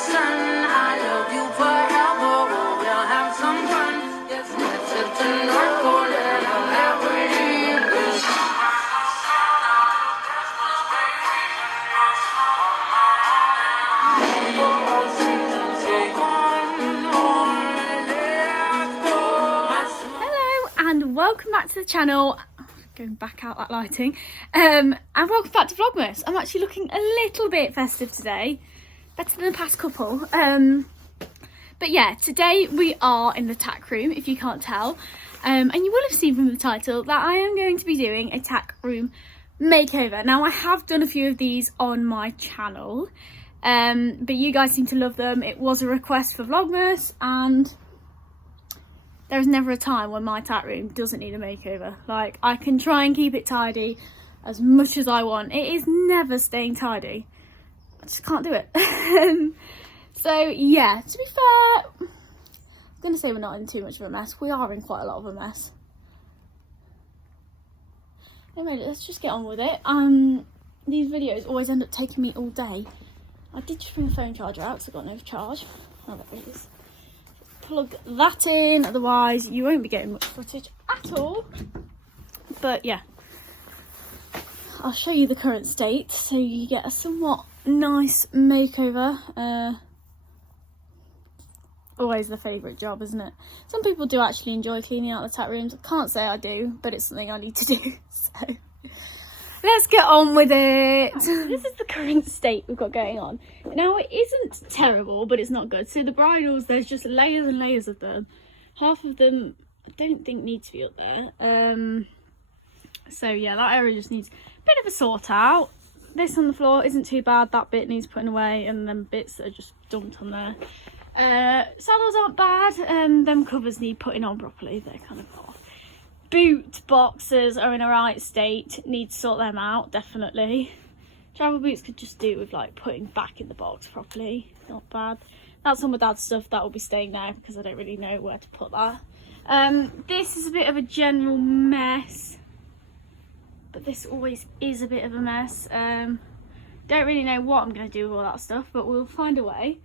sun. I love you forever. We'll have some fun. Yes, it's to North Pole and I'm halfway to you. And welcome back to the channel. Going back out that lighting, and welcome back to Vlogmas. I'm actually looking a little bit festive today, better than the past couple. But yeah, today we are in the tack room, if you can't tell, and you will have seen from the title that I am going to be doing a tack room makeover. Now, I have done a few of these on my channel, but you guys seem to love them. It was a request for Vlogmas, and there's never a time when my tack room doesn't need a makeover. Like, I can try and keep it tidy as much as I want. It is never staying tidy. I just can't do it. So yeah, to be fair, I'm gonna say we're not in too much of a mess. We are in quite a lot of a mess. Anyway, let's just get on with it. These videos always end up taking me all day. I did just bring a phone charger out, so I've got no charge. Oh, there it is. Plug that in, otherwise you won't be getting much footage at all. But yeah, I'll show you the current state so you get a somewhat nice makeover. Always the favourite job, isn't it? Some people do actually enjoy cleaning out the tack rooms. I can't say I do, but it's something I need to do. So let's get on with it. This is the current state we've got going on. Now, it isn't terrible, but it's not good. So the bridles, there's just layers and layers of them. Half of them I don't think need to be up there. So yeah, that area just needs a bit of a sort out. This on the floor isn't too bad. That bit needs putting away, and then bits that are just dumped on there. Saddles aren't bad. Them covers need putting on properly. They're kind of off. Boot boxes are in a right state, need to sort them out, definitely. Travel boots could just do with like putting back in the box properly, not bad. That's all my dad's stuff, that will be staying there because I don't really know where to put that. This is a bit of a general mess, but this always is a bit of a mess. Don't really know what I'm going to do with all that stuff, but we'll find a way.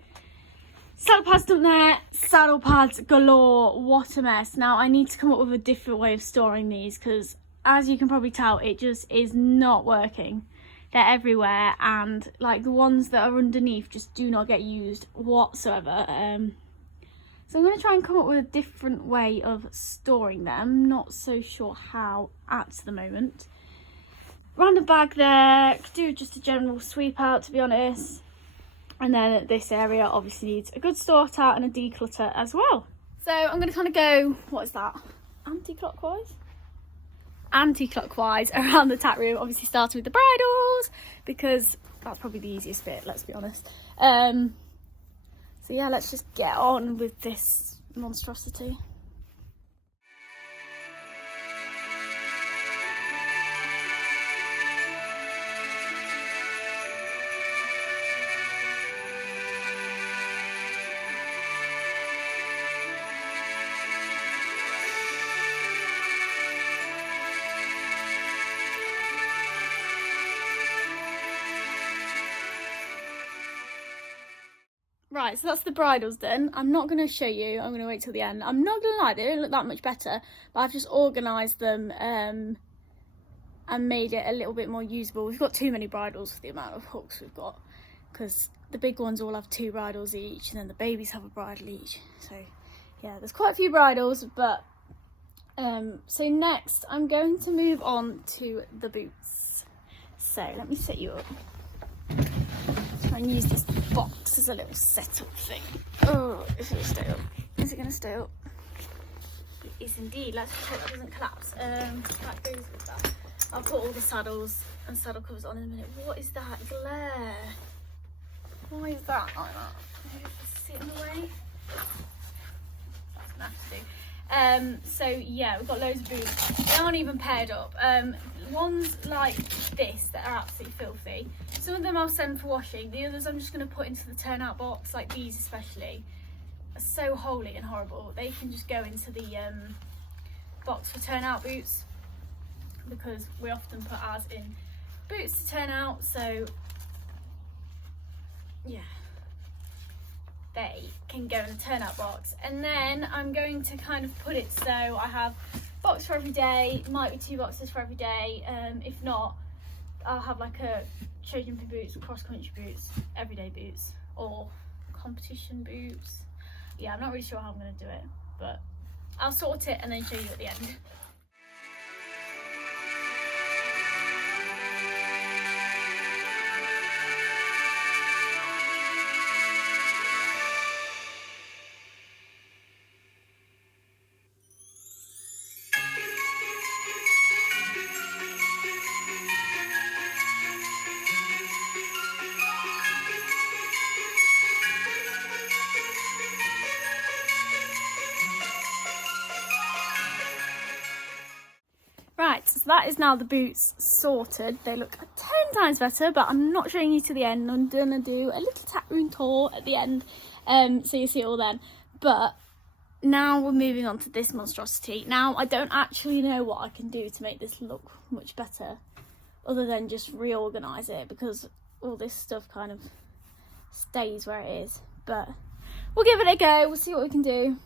Saddle pads dumped there, saddle pads galore, what a mess. Now, I need to come up with a different way of storing these because, as you can probably tell, it just is not working. They're everywhere, and like the ones that are underneath just do not get used whatsoever. So I'm going to try and come up with a different way of storing them. Not so sure how at the moment. Random bag there, could do just a general sweep out, to be honest. And then this area obviously needs a good sort out and a declutter as well. So I'm going to kind of go, what is that, anti-clockwise? Anti-clockwise around the tack room, obviously starting with the bridles, because that's probably the easiest bit, let's be honest. So yeah, let's just get on with this monstrosity. Right, so that's the bridles done. I'm not going to show you, I'm going to wait till the end. I'm not going to lie, they don't look that much better, but I've just organised them and made it a little bit more usable. We've got too many bridles for the amount of hooks we've got, because the big ones all have 2 bridles each, and then the babies have a bridle each. So yeah, there's quite a few bridles, but so next I'm going to move on to the boots. So let me set you up. Try and use this box as a little setup thing. Oh, if it'll stay up. Is it going to stay up? It is indeed. Let's hope that doesn't collapse. That goes with that. I'll put all the saddles and saddle covers on in a minute. What is that glare? Why is that like that? Does it sit in the way? That's nasty. So yeah, we've got loads of boots. They aren't even paired up. Ones like this that are absolutely filthy. Some of them I'll send for washing. The others I'm just going to put into the turnout box, like these especially. Are so holy and horrible. They can just go into the box for turnout boots, because we often put ours in boots to turn out. So yeah, they can go in the turnout box. And then I'm going to kind of put it so I have a box for every day, might be 2 boxes for every day. If not, I'll have like a show jumping boots, cross country boots, everyday boots, or competition boots. Yeah, I'm not really sure how I'm going to do it, but I'll sort it and then show you at the end. Right, so that is now the boots sorted. They look 10 times better, but I'm not showing you to the end. I'm gonna do a little tack room tour at the end, so you see it all then. But now we're moving on to this monstrosity. Now, I don't actually know what I can do to make this look much better, other than just reorganise it, because all this stuff kind of stays where it is. But we'll give it a go, we'll see what we can do.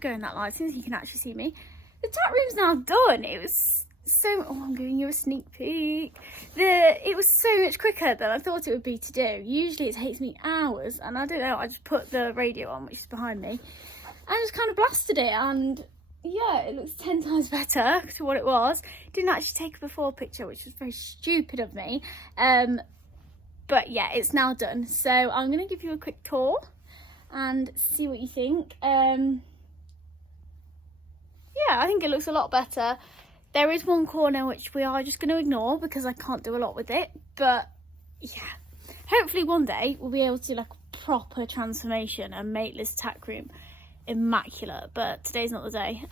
Going that light so you can actually see me. The tack room's now done. It was so, oh, I'm giving you a sneak peek. It was so much quicker than I thought it would be to do. Usually it takes me hours, and I don't know, I just put the radio on, which is behind me, and just kind of blasted it, and yeah, it looks 10 times better to what it was. Didn't actually take a before picture, which was very stupid of me, but yeah, it's now done. So I'm gonna give you a quick tour and see what you think. Yeah, I think it looks a lot better. There is one corner which we are just going to ignore because I can't do a lot with it. But yeah, hopefully one day we'll be able to do like a proper transformation and make this tack room immaculate. But today's not the day.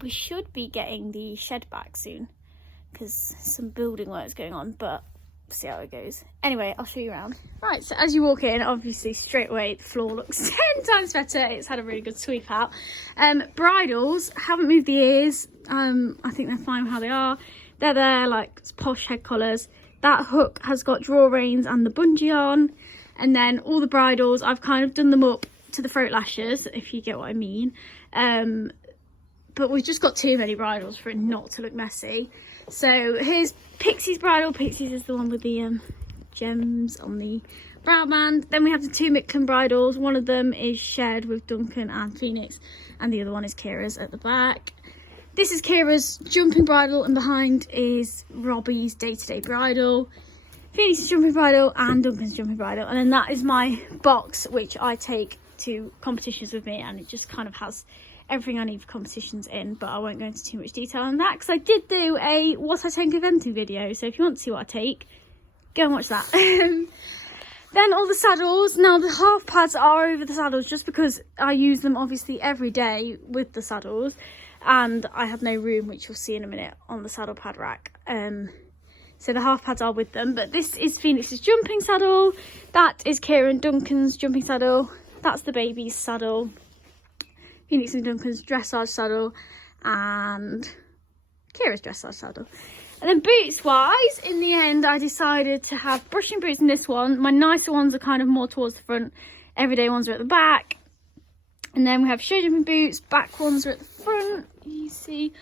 We should be getting the shed back soon because some building work's going on, but we'll see how it goes. Anyway, I'll show you around. Right, so as you walk in, obviously straight away the floor looks 10 times better. It's had a really good sweep out. Bridles, haven't moved the ears. I think they're fine how they are. They're there, like posh head collars. That hook has got draw reins and the bungee on. And then all the bridles, I've kind of done them up to the throat lashes, if you get what I mean. But we've just got too many bridles for it not to look messy. So here's Pixie's bridle. Pixie's is the one with the gems on the brow band. Then we have the 2 Micklin bridles. One of them is shared with Duncan and Phoenix, and the other one is Kira's at the back. This is Kira's jumping bridle, and behind is Robbie's day-to-day bridle, Phoenix's jumping bridle, and Duncan's jumping bridle. And then that is my box, which I take to competitions with me, and it just kind of has everything I need for competitions in, but I won't go into too much detail on that because I did do a what I take eventing video, so if you want to see what I take, go and watch that. Then all the saddles. Now the half pads are over the saddles just because I use them obviously every day with the saddles, and I have no room, which you'll see in a minute, on the saddle pad rack. So the half pads are with them, but this is Phoenix's jumping saddle, that is Kieran Duncan's jumping saddle, that's the baby's saddle, Phoenix and Duncan's dressage saddle, and Kira's dressage saddle. And then boots wise, in the end I decided to have brushing boots in this one. My nicer ones are kind of more towards the front, everyday ones are at the back. And then we have show jumping boots, back ones are at the front, you see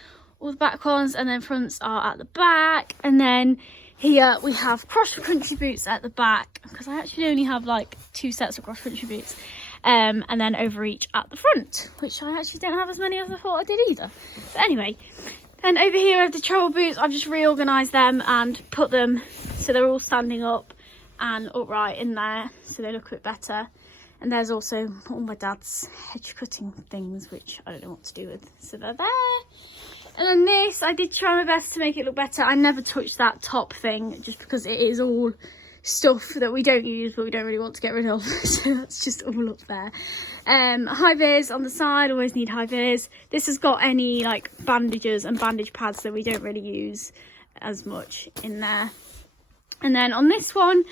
all the back ones, and then fronts are at the back. And then here we have cross country boots at the back, because I actually only have like 2 sets of cross country boots. And then over each at the front, which I actually don't have as many as I thought I did either. But anyway, and over here I have the travel boots. I've just reorganised them and put them so they're all standing up and upright in there, so they look a bit better. And there's also all my dad's hedge cutting things, which I don't know what to do with, so they're there. And then this, I did try my best to make it look better. I never touched that top thing just because it is all stuff that we don't use but we don't really want to get rid of, so that's just all up there. High vis on the side, always need high vis. This has got any like bandages and bandage pads that we don't really use as much in there. And then on this one,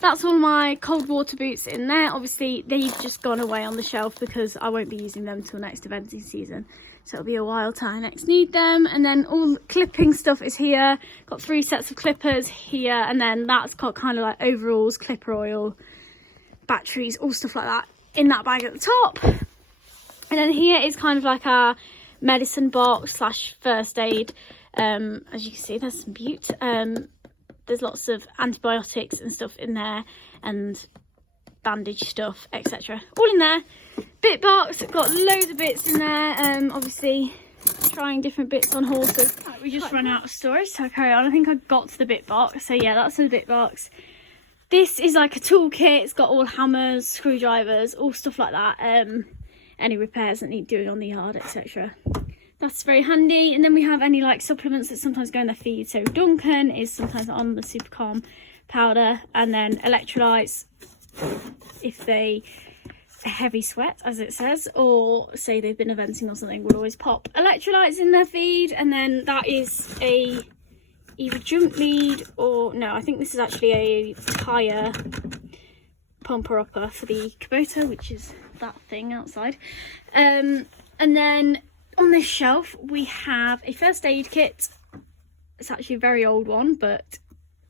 that's all my cold water boots in there. Obviously they've just gone away on the shelf because I won't be using them till next eventing season, so it'll be a while till I next need them. And then all the clipping stuff is here. Got 3 sets of clippers here, and then that's got kind of like overalls, clipper oil, batteries, all stuff like that in that bag at the top. And then here is kind of like our medicine box slash first aid. As you can see, there's some butte. There's lots of antibiotics and stuff in there, and bandage stuff, etc. All in there. Bit box, got loads of bits in there. Obviously trying different bits on horses. Right, we just ran out of storage, so I carry on. I think I got to the bit box, so yeah, that's the bit box. This is like a toolkit. It's got all hammers, screwdrivers, all stuff like that. Any repairs that need doing on the yard, etc. That's very handy. And then we have any like supplements that sometimes go in their feed. So Duncan is sometimes on the super calm powder, and then electrolytes if they heavy sweat, as it says, or say they've been eventing or something, will always pop electrolytes in their feed. And then that is a either jump lead, or no, I think this is actually a tyre pumper upper for the Kubota, which is that thing outside. And then on this shelf we have a first aid kit. It's actually a very old one, but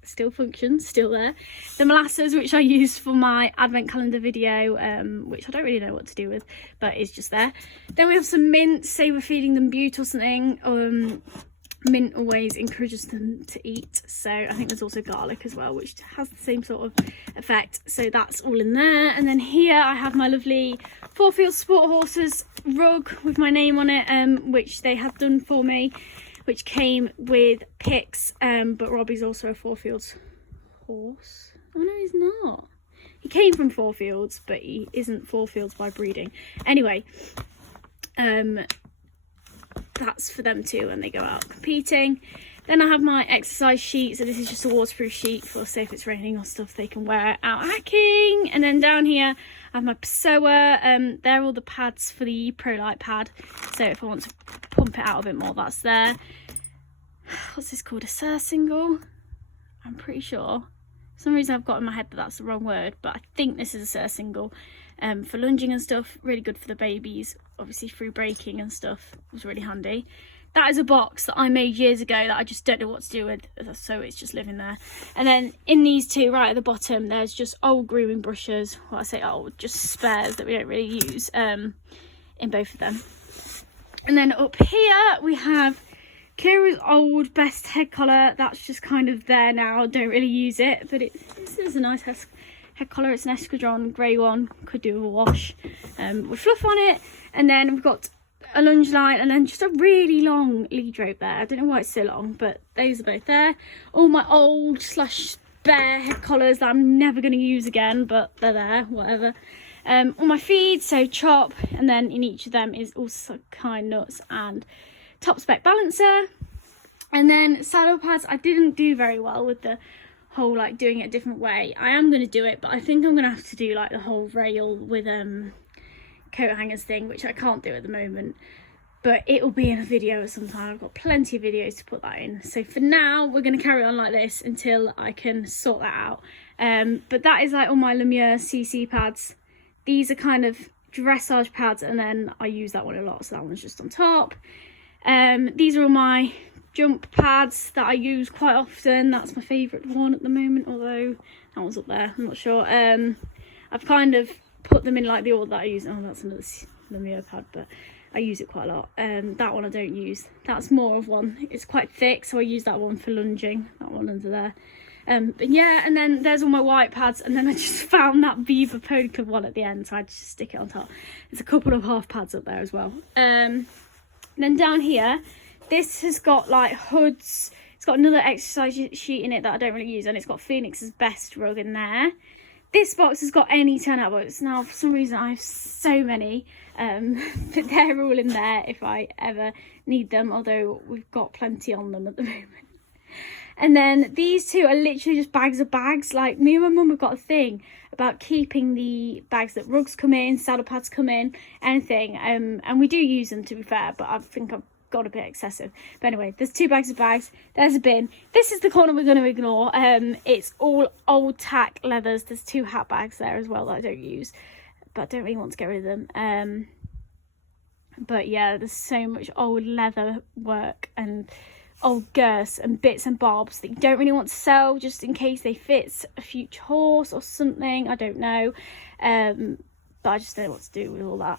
still functions, still there. The molasses, which I used for my advent calendar video, which I don't really know what to do with, but it's just there. Then we have some mint, say we're feeding them butte or something. Mint always encourages them to eat, so I think there's also garlic as well, which has the same sort of effect, so that's all in there. And then here I have my lovely Four Fields Sport Horses rug with my name on it, which they have done for me, which came with picks, but Robbie's also a Four Fields horse. Oh no, he's not. He came from Four Fields, but he isn't Four Fields by breeding. Anyway, that's for them too when they go out competing. Then I have my exercise sheet, so this is just a waterproof sheet for, say if it's raining or stuff, they can wear it out hacking. And then down here I have my Pessoa. They're all the pads for the ProLite pad, so if I want to pump it out a bit more, that's there. What's this called? A surcingle? I'm pretty sure. For some reason I've got in my head that that's the wrong word, but I think this is a surcingle. For lunging and stuff, really good for the babies, obviously through breaking and stuff, it was really handy. That is a box that I made years ago that I just don't know what to do with, so it's just living there. And then in these two right at the bottom, there's just old grooming brushes. Well, I say old, just spares that we don't really use, in both of them. And then up here we have Kira's old best head collar. That's just kind of there now, don't really use it, but this is a nice head collar. It's an escadron grey one, could do with a wash, with fluff on it. And then we've got a lunge line, and then just a really long lead rope there. I don't know why it's so long, but those are both there. All my old slash spare head collars that I'm never going to use again, but they're there, whatever. All my feeds, so chop, and then in each of them is also kind nuts and top spec balancer. And then saddle pads, I didn't do very well with the whole like doing it a different way. I am going to do it, but I think I'm going to have to do like the whole rail with coat hangers thing, which I can't do at the moment, but it will be in a video at some time. I've got plenty of videos to put that in. So for now, we're going to carry on like this until I can sort that out. But that is like all my Lemieux CC pads. These are kind of dressage pads, and then I use that one a lot, so that one's just on top. These are all my jump pads that I use quite often. That's my favourite one at the moment, although that one's up there, I'm not sure. I've kind of put them in like the order that I use. Oh, that's another Lemieux pad, but I use it quite a lot. That one I don't use. That's more of one. It's quite thick, so I use that one for lunging, that one under there. But yeah, and then there's all my white pads, and then I just found that Beaver Pony Club one at the end, so I just stick it on top. There's a couple of half pads up there as well. Then down here, this has got like hoods. It's got another exercise sheet in it that I don't really use, and it's got Phoenix's Best rug in there. This box has got any turnout books. Now, for some reason, I have so many, but they're all in there if I ever need them, although we've got plenty on them at the moment. And then these two are literally just bags of bags. Like, me and my mum have got a thing about keeping the bags that rugs come in, saddle pads come in, anything. And we do use them, to be fair, but I think I've got a bit excessive. But anyway, there's 2 bags of bags. There's a bin. This is the corner we're going to ignore. It's all old tack leathers. There's 2 hat bags there as well that I don't use, but I don't really want to get rid of them. But yeah, there's so much old leather work and old girths and bits and bobs that you don't really want to sell, just in case they fit a future horse or something. I don't know, but I just don't know what to do with all that.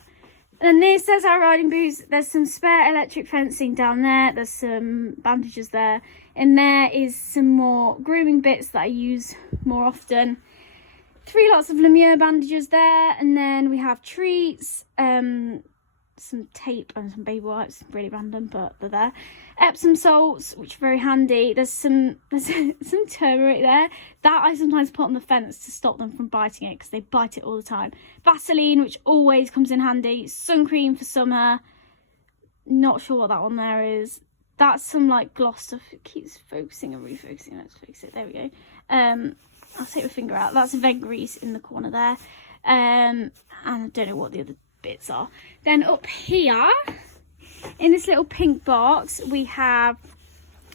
And this, there's our riding boots. There's some spare electric fencing down there. There's some bandages there. And there is some more grooming bits that I use more often. 3 lots of Lemieux bandages there. And then we have treats, some tape and some baby wipes. Really random, but they're there. Epsom salts, which are very handy. There's some turmeric there that I sometimes put on the fence to stop them from biting it, because they bite it all the time. Vaseline, which always comes in handy. Sun cream for summer. Not sure what that one there is. That's some like gloss stuff. It keeps focusing and refocusing. Let's fix it. There we go. I'll take my finger out. That's veg grease in the corner there. And I don't know what the other bits are. Then up here, in this little pink box, we have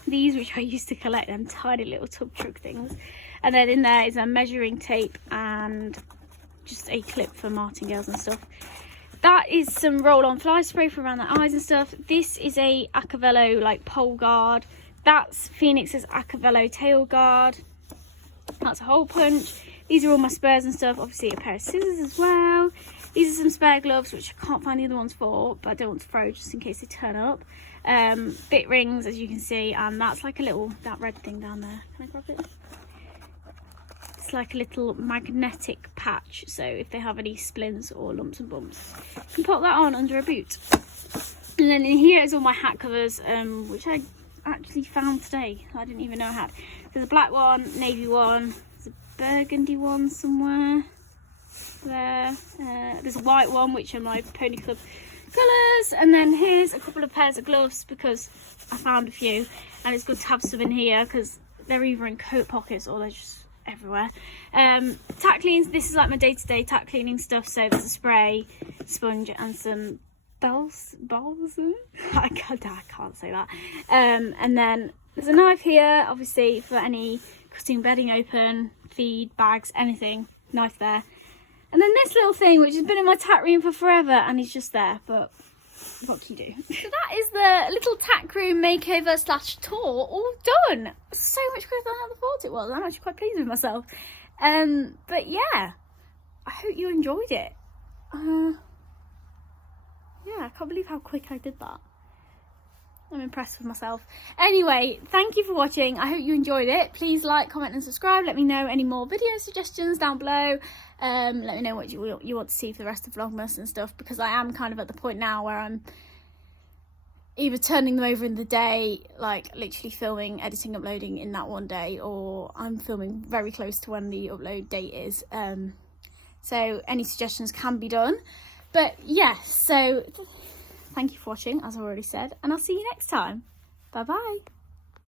these, which I used to collect, them tiny little tub truck things. And then in there is a measuring tape and just a clip for martingales and stuff. That is some roll-on fly spray for around the eyes and stuff. This is a Acavello like pole guard. That's Phoenix's Acavello tail guard. That's a hole punch. These are all my spares and stuff. Obviously a pair of scissors as well. These are some spare gloves, which I can't find the other ones for, but I don't want to throw just in case they turn up. Bit rings, as you can see, and that's like a little, that red thing down there. Can I grab it? It's like a little magnetic patch, so if they have any splints or lumps and bumps, you can pop that on under a boot. And then in here is all my hat covers, which I actually found today. I didn't even know I had. There's a black one, navy one, there's a burgundy one somewhere. There, there's a white one, which are my Pony Club colours, and then here's a couple of pairs of gloves because I found a few, and it's good to have some in here because they're either in coat pockets or they're just everywhere. Tack cleans, this is like my day-to-day tack cleaning stuff, so there's a spray, sponge, and some balsam. I can't say that. And then there's a knife here, obviously for any cutting bedding open, feed, bags, anything, knife there. And then this little thing, which has been in my tack room for forever, and it's just there, but what can you do? So that is the little tack room makeover / tour all done. So much quicker than I thought it was. I'm actually quite pleased with myself. But yeah, I hope you enjoyed it. Yeah, I can't believe how quick I did that. I'm impressed with myself. Anyway, thank you for watching. I hope you enjoyed it. Please like, comment and subscribe. Let me know any more video suggestions down below. Let me know what you want to see for the rest of Vlogmas and stuff, because I am kind of at the point now where I'm either turning them over in the day, like literally filming, editing, uploading in that one day, or I'm filming very close to when the upload date is. So any suggestions can be done. But yeah, so thank you for watching, as I already said, and I'll see you next time. Bye bye.